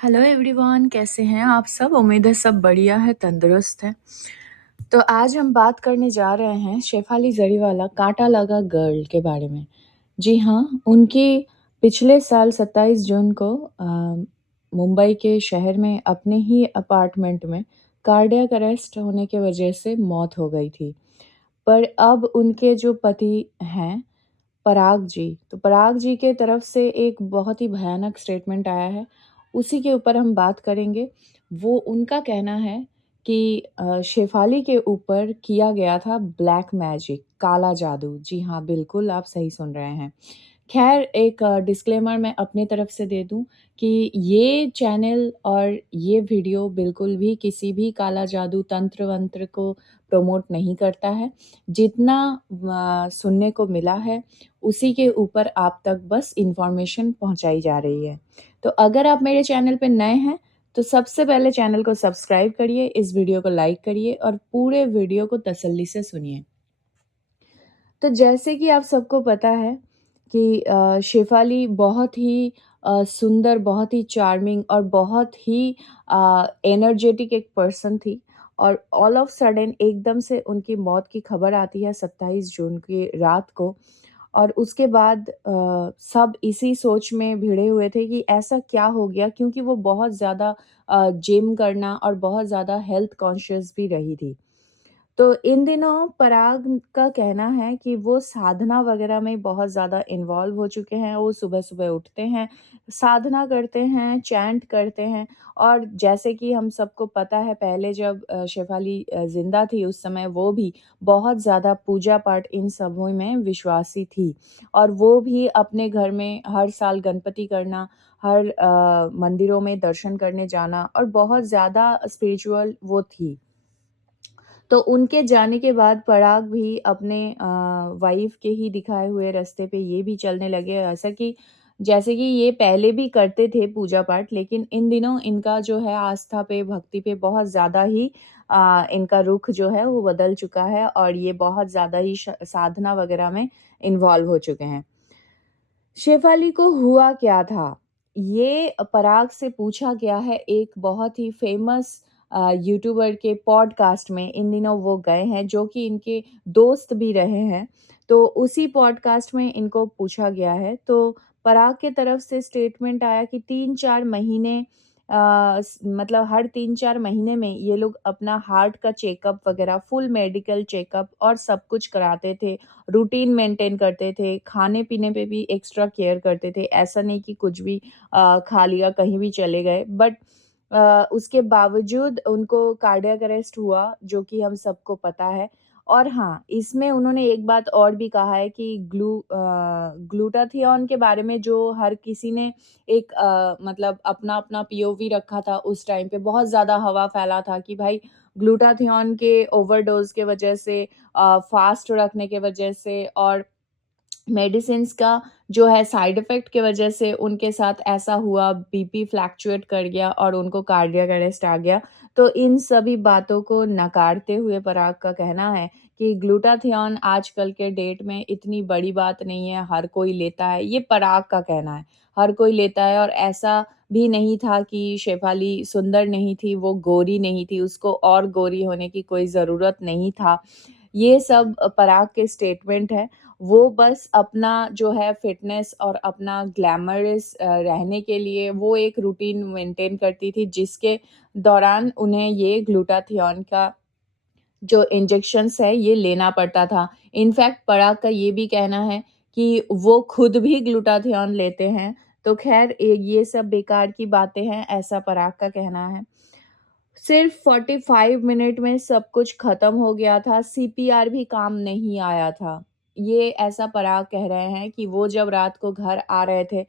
Hello everyone, कैसे हैं आप सब? उम्मीद है सब बढ़िया है, तंदुरुस्त है। तो आज हम बात करने जा रहे हैं शेफाली जरीवाला कांटा लगा गर्ल के बारे में। जी हाँ, उनकी पिछले साल 27 जून को मुंबई के शहर में अपने ही अपार्टमेंट में कार्डियक अरेस्ट होने की वजह से मौत हो गई थी। पर अब उनके जो पति हैं पराग जी, तो पराग जी के तरफ से एक बहुत ही भयानक स्टेटमेंट आया है, उसी के ऊपर हम बात करेंगे। वो उनका कहना है कि शेफ़ाली के ऊपर किया गया था ब्लैक मैजिक, काला जादू। जी हाँ, बिल्कुल आप सही सुन रहे हैं। ख़ैर एक डिस्क्लेमर मैं अपनी तरफ से दे दूँ कि ये चैनल और ये वीडियो बिल्कुल भी किसी भी काला जादू, तंत्र-वंत्र को प्रमोट नहीं करता है। जितना सुनने को मिला है, उसी के ऊपर आप तक बस इन्फॉर्मेशन पहुँचाई जा रही है। तो अगर आप मेरे चैनल पे नए हैं, तो सबसे पहले चैनल को सब्सक्राइब करिए, इस वीडियो को लाइक करिए और पूरे वीडियो को तसल्ली से सुनिए। तो जैसे कि आप सबको पता है कि शेफ़ाली बहुत ही सुंदर, बहुत ही चार्मिंग और बहुत ही एनर्जेटिक एक पर्सन थी और ऑल ऑफ सडन एकदम से उनकी मौत की खबर आती है 27 जून की रात को। और उसके बाद सब इसी सोच में भिड़े हुए थे कि ऐसा क्या हो गया, क्योंकि वो बहुत ज़्यादा जिम करना और बहुत ज़्यादा हेल्थ कॉन्शियस भी रही थी। तो इन दिनों पराग का कहना है कि वो साधना वगैरह में बहुत ज़्यादा इन्वॉल्व हो चुके हैं। वो सुबह-सुबह उठते हैं, साधना करते हैं, चैंट करते हैं और जैसे कि हम सबको पता है पहले जब शेफ़ाली ज़िंदा थी उस समय वो भी बहुत ज़्यादा पूजा-पाठ इन सबों में विश्वासी थी और वो भी अपने घर में हर साल गणपति करना, हर मंदिरों में दर्शन करने जाना और बहुत ज़्यादा स्पिरिचुअल वो थी। तो उनके जाने के बाद पराग भी अपने वाइफ़ के ही दिखाए हुए रास्ते पे ये भी चलने लगे, ऐसा कि जैसे कि ये पहले भी करते थे पूजा-पाठ, लेकिन इन दिनों इनका जो है आस्था पे, भक्ति पे बहुत ज़्यादा ही इनका रुख जो है वो बदल चुका है और ये बहुत ज़्यादा ही साधना वगैरह में इन्वॉल्व हो चुके हैं। शेफ़ाली को हुआ क्या था? ये पराग से पूछा गया है एक बहुत ही फ़ेमस यूट्यूबर के पॉडकास्ट में। इन दिनों वो गए हैं, जो कि इनके दोस्त भी रहे हैं। तो उसी पॉडकास्ट में इनको पूछा गया है। तो पराग के तरफ से स्टेटमेंट आया कि 3-4 महीने मतलब हर 3-4 महीने में ये लोग अपना हार्ट का चेकअप वग़ैरह, फुल मेडिकल चेकअप और सब कुछ कराते थे। रूटीन मेंटेन करते थे, खाने-पीने पे भी एक्स्ट्रा केयर करते थे। ऐसा नहीं कि कुछ भी खा लिया, कहीं भी चले गए। बट उसके बावजूद उनको कार्डियक अरेस्ट हुआ, जो कि हम सबको पता है। और हाँ, इसमें उन्होंने एक बात और भी कहा है कि ग्लूटाथियोन के बारे में जो हर किसी ने एक मतलब अपना-अपना पीओवी रखा था उस टाइम पे, बहुत ज़्यादा हवा फैला था कि भाई ग्लूटाथियोन के ओवरडोज़ के वजह से फ़ास्ट रखने के वजह से और मेडिसिन्स का जो है साइड इफ़ेक्ट की वजह से उनके साथ ऐसा हुआ, बीपी फ्लक्चुएट कर गया और उनको कार्डियक अरेस्ट आ गया। तो इन सभी बातों को नकारते हुए पराग का कहना है कि ग्लूटाथियोन आजकल के डेट में इतनी बड़ी बात नहीं है, हर कोई लेता है। ये पराग का कहना है, हर कोई लेता है और ऐसा भी नहीं था कि शेफ़ाली सुंदर नहीं थी, वो गोरी नहीं थी, उसको और गोरी होने की कोई ज़रूरत नहीं था। ये सब पराग के स्टेटमेंट है। वो बस अपना जो है फ़िटनेस और अपना ग्लैमरस रहने के लिए वो एक रूटीन मेंटेन करती थी, जिसके दौरान उन्हें ये ग्लूटाथियोन का जो इंजेक्शंस है, ये लेना पड़ता था। इनफैक्ट पराग का ये भी कहना है कि वो खुद भी ग्लूटाथियोन लेते हैं। तो ख़ैर ये सब बेकार की बातें हैं, ऐसा पराग का कहना है। सिर्फ़ 45 मिनट में सब कुछ ख़त्म हो गया था, सीपीआर भी काम नहीं आया था। ये ऐसा पराग कह रहे हैं कि वो जब रात को घर आ रहे थे,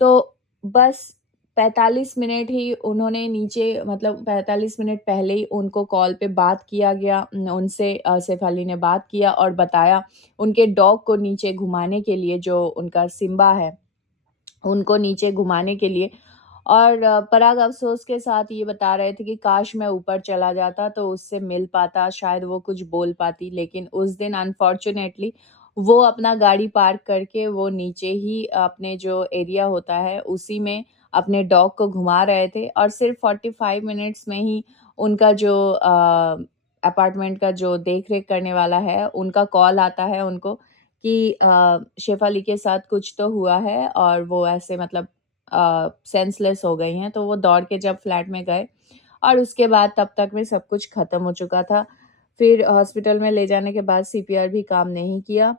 तो बस 45 मिनट ही उन्होंने नीचे मतलब 45 मिनट पहले ही उनको कॉल पे बात किया गया। उनसे शेफ़ाली ने बात किया और बताया उनके डॉग को नीचे घुमाने के लिए, जो उनका सिम्बा है, उनको नीचे घुमाने के लिए। और पराग अफ़सोस के साथ ये बता रहे थे कि काश मैं ऊपर चला जाता तो उससे मिल पाता, शायद वो कुछ बोल पाती। लेकिन उस दिन अनफ़ॉर्च्युनेटली वो अपना गाड़ी पार्क करके वो नीचे ही अपने जो एरिया होता है उसी में अपने डॉग को घुमा रहे थे और सिर्फ़ 45 मिनट्स में ही उनका जो अपार्टमेंट का जो देख-रेख करने वाला है, उनका कॉल आता है उनको कि शेफ़ाली के साथ कुछ तो हुआ है और वो ऐसे मतलब सेंसलेस हो गई हैं। तो वो दौड़ के जब फ्लैट में गए और उसके बाद तब तक में सब कुछ ख़त्म हो चुका था। फिर हॉस्पिटल में ले जाने के बाद सीपीआर भी काम नहीं किया।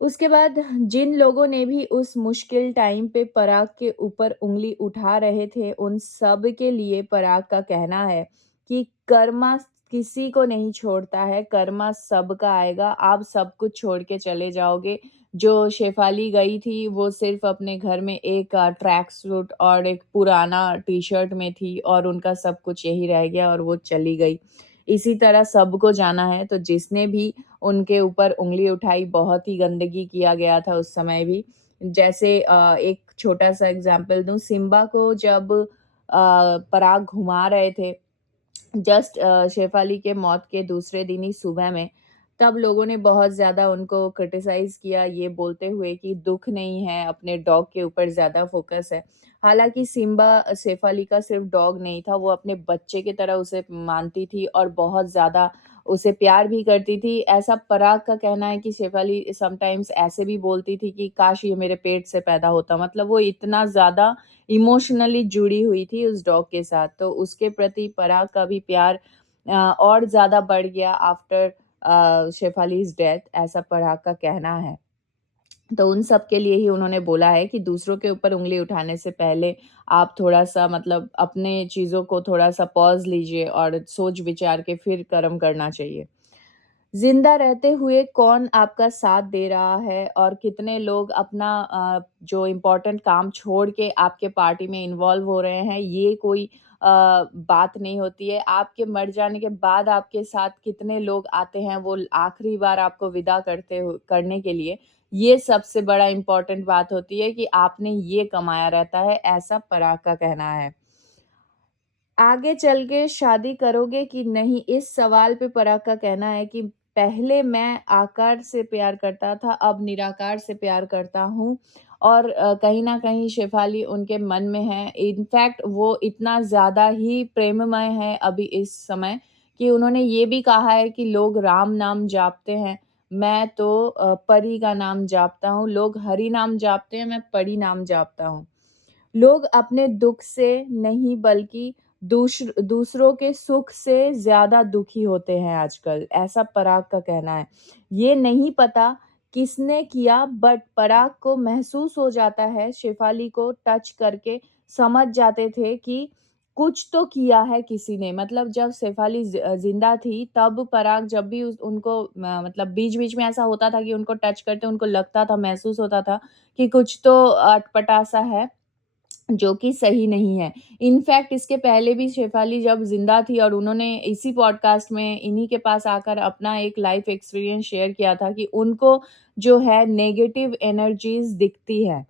उसके बाद जिन लोगों ने भी उस मुश्किल टाइम पे पराग के ऊपर उँगली उठा रहे थे, उन सब के लिए पराग का कहना है कि कर्मा किसी को नहीं छोड़ता है, कर्मा सबका आएगा, आप सब कुछ छोड़ के चले जाओगे। जो शेफ़ाली गई थी, वो सिर्फ़ अपने घर में एक ट्रैक सूट और एक पुराना टी-शर्ट में थी और उनका सब कुछ यही रह गया और वो चली गई। इसी तरह सबको जाना है, तो जिसने भी उनके ऊपर उँगली उठाई, बहुत ही गंदगी किया गया था उस समय भी। जैसे एक छोटा-सा एग्ज़ाम्पल दूँ, सिम्बा को जब पराग घुमा रहे थे जस्ट शेफ़ाली के मौत के दूसरे दिन ही सुबह में, तब लोगों ने बहुत ज़्यादा उनको क्रिटिसाइज़ किया ये बोलते हुए कि दुःख नहीं है, अपने डॉग के ऊपर ज़्यादा फ़ोकस है। हालाँकि सिम्बा शेफ़ाली का सिर्फ़ डॉग नहीं था, वो अपने बच्चे की तरह उसे मानती थी और बहुत ज़्यादा उसे प्यार भी करती थी। ऐसा पराग का कहना है कि शेफ़ाली समटाइम्स ऐसे भी बोलती थी कि काश ये मेरे पेट से पैदा होता। मतलब वो इतना ज़्यादा इमोशनली जुड़ी हुई थी उस डॉग के साथ, तो उसके प्रति पराग का भी प्यार और ज़्यादा बढ़ गया आफ्टर शेफ़ालीज़ डेथ ऐसा पराग का कहना है। तो उन सब के लिए ही उन्होंने बोला है कि दूसरों के ऊपर उँगली उठाने से पहले आप थोड़ा-सा मतलब अपने चीज़ों को थोड़ा-सा पॉज़ लीजिए और सोच-विचार के फिर कर्म करना चाहिए। ज़िंदा रहते हुए कौन आपका साथ दे रहा है और कितने लोग अपना जो इम्पोर्टेंट काम छोड़ के आपके पार्टी में इन्वॉल्व हो रहे हैं, ये कोई बात नहीं होती है। आपके मर जाने के बाद आपके साथ कितने लोग आते हैं, वो आखिरी बार आपको विदा करने के लिए, ये सबसे बड़ा इम्पोर्टेंट बात होती है कि आपने ये कमाया रहता है, ऐसा पराग का कहना है। आगे चल के शादी करोगे कि नहीं? इस सवाल पे पराग का कहना है कि पहले मैं आकार से प्यार करता था, अब निराकार से प्यार करता हूँ और कहीं न कहीं शेफ़ाली उनके मन में है। इनफैक्ट वो इतना ज़्यादा ही प्रेममय है अभी इस समय कि उन्होंने ये भी कहा है कि लोग राम नाम जापते हैं, मैं तो परी का नाम जापता हूँ। लोग हरि नाम जापते हैं, मैं परी नाम जापता हूँ। लोग अपने दुःख से नहीं बल्कि दूसरों के सुख से ज़्यादा दुखी होते हैं आजकल, ऐसा पराग का कहना है। ये नहीं पता किसने किया बट पराग को महसूस हो जाता है शेफ़ाली को टच करके समझ जाते थे कि कुछ तो किया है किसी ने। मतलब जब शेफ़ाली ज़िंदा थी तब पराग जब भी उनको मतलब बीच-बीच में ऐसा होता था कि उनको टच करते उनको लगता था, महसूस होता था कि कुछ तो अटपटा-सा है। जो कि सही नहीं है। इनफैक्ट इसके पहले भी शेफ़ाली जब ज़िंदा थी और उन्होंने इसी पॉडकास्ट में इन्हीं के पास आकर अपना एक लाइफ़ एक्सपीरियंस शेयर किया था कि उनको जो है नेगेटिव एनर्जीज़ दिखती है।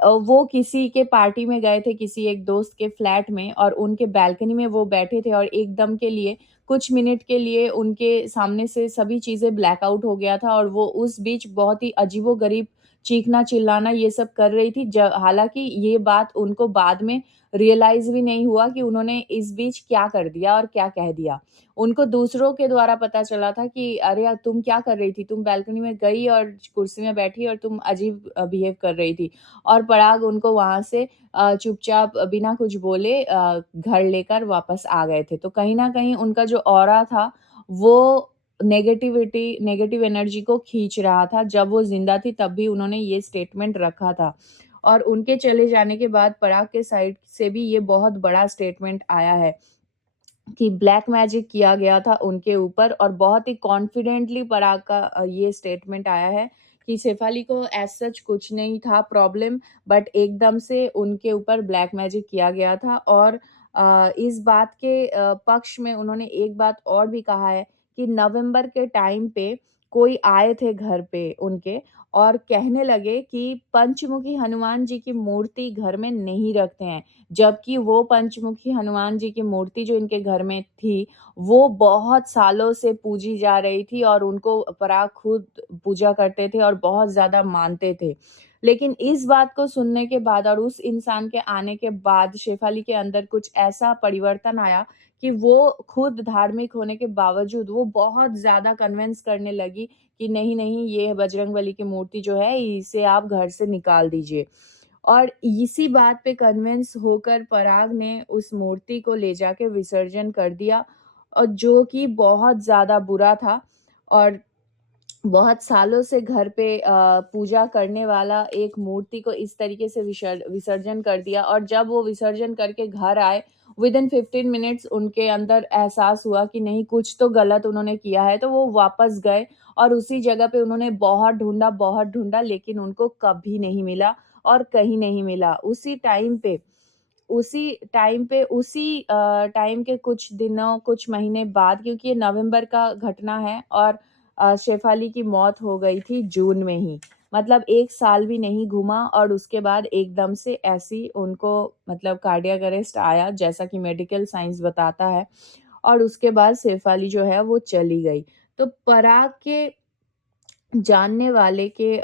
वो किसी के पार्टी में गए थे, किसी एक दोस्त के फ्लैट में और उनके बालकनी में वो बैठे थे और एकदम के लिए, कुछ मिनट के लिए उनके सामने से सभी चीज़ें ब्लैक आउट हो गया था और वो उस बीच बहुत ही अजीबो-गरीब चीखना-चिल्लाना ये सब कर रही थी। हालाँकि ये बात उनको बाद में रियलाइज़ भी नहीं हुआ कि उन्होंने इस बीच क्या कर दिया और क्या कह दिया। उनको दूसरों के द्वारा पता चला था कि अरे यार, तुम क्या कर रही थी? तुम बालकनी में गई और कुर्सी में बैठी और तुम अजीब बिहेव कर रही थी। और पराग उनको वहाँ से चुपचाप बिना कुछ बोले घर लेकर वापस आ गए थे। तो कहीं न कहीं उनका जो ऑरा था, वो नेगेटिव एनर्जी को खींच रहा था। जब वो ज़िंदा थी तब भी उन्होंने ये स्टेटमेंट रखा था। और उनके चले जाने के बाद पराग के साइड से भी ये बहुत बड़ा स्टेटमेंट आया है कि ब्लैक मैजिक किया गया था उनके ऊपर और बहुत ही कॉन्फिडेंटली पराग का ये स्टेटमेंट आया है कि शेफ़ाली को एज़ सच कुछ नहीं था प्रॉब्लम बट एकदम से उनके ऊपर ब्लैक मैजिक किया गया था और इस बात के पक्ष में उन्होंने एक बात और भी कहा है कि नवंबर के टाइम पे कोई आए थे घर पे उनके और कहने लगे कि पंचमुखी हनुमान जी की मूर्ति घर में नहीं रखते हैं। जबकि वो पंचमुखी हनुमान जी की मूर्ति जो इनके घर में थी, वो बहुत सालों से पूजी जा रही थी और उनको पराग खुद पूजा करते थे और बहुत ज़्यादा मानते थे। लेकिन इस बात को सुनने के बाद और उस इंसान के आने के बाद शेफ़ाली के अंदर कुछ ऐसा परिवर्तन आया कि वो खुद धार्मिक होने के बावजूद वो बहुत ज़्यादा कन्विंस करने लगी कि नहीं, ये बजरंगबली की मूर्ति जो है इसे आप घर से निकाल दीजिए। और इसी बात पे कन्विंस होकर पराग ने उस मूर्ति को ले जाके विसर्जन कर दिया और जो कि बहुत ज़्यादा बुरा था और बहुत सालों से घर पे पूजा करने वाला एक मूर्ति को इस तरीके से विसर्जन कर दिया और जब वो विसर्जन करके घर आए, विदिन 15 मिनट्स उनके अंदर एहसास हुआ कि नहीं कुछ तो गलत उन्होंने किया है, तो वो वापस गए और उसी जगह पे उन्होंने बहुत ढूँढा लेकिन उनको कभी नहीं मिला और कहीं नहीं मिला। उसी टाइम के कुछ दिनों, कुछ महीने बाद क्योंकि ये नवंबर का घटना है और शेफ़ाली की मौत हो गई थी जून में ही। मतलब 1 साल भी नहीं घुमा और उसके बाद एकदम से ऐसी उनको मतलब कार्डियक अरेस्ट आया जैसा कि मेडिकल साइंस बताता है और उसके बाद शेफ़ाली जो है वो चली गई। तो पराग के जानने वाले के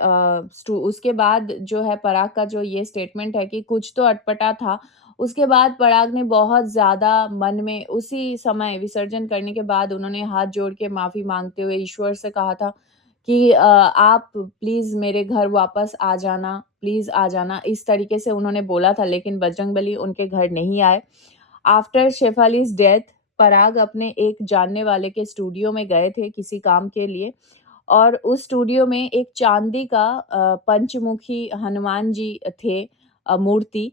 उसके बाद जो है पराग का जो ये स्टेटमेंट है कि कुछ तो अटपटा था। उसके बाद पराग ने बहुत ज़्यादा मन में उसी समय विसर्जन करने के बाद उन्होंने हाथ जोड़ के माफ़ी माँगते हुए ईश्वर से कहा था कि आप प्लीज़ मेरे घर वापस आ जाना, प्लीज़ आ जाना। इस तरीके से उन्होंने बोला था लेकिन बजरंगबली उनके घर नहीं आए। आफ्टर शेफ़ालीज़ डेथ पराग अपने एक जानने वाले के स्टूडियो में गए थे किसी काम के लिए और उस स्टूडियो में एक चांदी का पंचमुखी हनुमान जी थे मूर्ति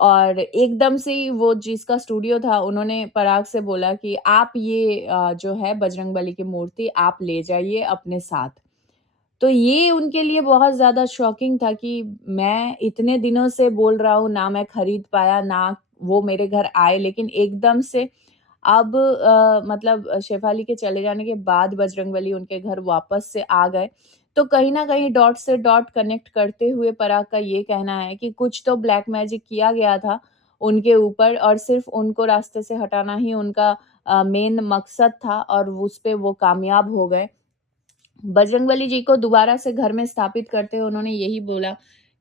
और एकदम से ही वो जिसका स्टूडियो था उन्होंने पराग से बोला कि आप ये जो है बजरंगबली की मूर्ति आप ले जाइए अपने साथ। तो ये उनके लिए बहुत ज़्यादा शॉकिंग था कि मैं इतने दिनों से बोल रहा हूँ, ना मैं खरीद पाया, ना वो मेरे घर आए, लेकिन एकदम से अब मतलब शेफ़ाली के चले जाने के बाद बजरंगबली उनके घर वापस से आ गए। तो कहीं न कहीं डॉट से डॉट कनेक्ट करते हुए पराग का ये कहना है कि कुछ तो ब्लैक मैजिक किया गया था उनके ऊपर और सिर्फ़ उनको रास्ते से हटाना ही उनका मेन मकसद था और उस पे वो कामयाब हो गए। बजरंगबली जी को दोबारा से घर में स्थापित करते हुए उन्होंने यही बोला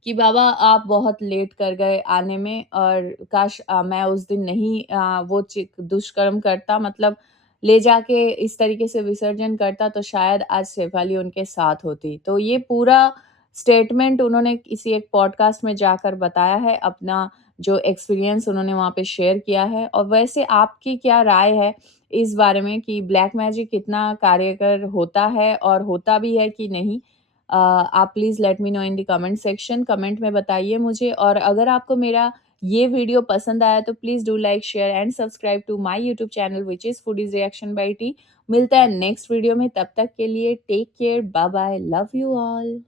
कि बाबा आप बहुत लेट कर गए आने में और काश मैं उस दिन नहीं वो दुष्कर्म करता मतलब ले जाके इस तरीके से विसर्जन करता तो शायद आज शेफाली उनके साथ होती। तो ये पूरा स्टेटमेंट उन्होंने किसी एक पॉडकास्ट में जाकर बताया है, अपना जो एक्सपीरियंस उन्होंने वहाँ पे शेयर किया है और वैसे आपकी क्या राय है इस बारे में कि ब्लैक मैजिक कितना कार्यकर होता है और होता भी है कि नहीं? आप please let me know in the comment section, comment में बताइए मुझे और अगर आपको मेरा ये वीडियो पसंद आया तो please do like, share and subscribe to my YouTube channel which is Foodies Reaction by T. मिलते हैं नेक्स्ट वीडियो में, तब तक के लिए take care, bye bye, love you all.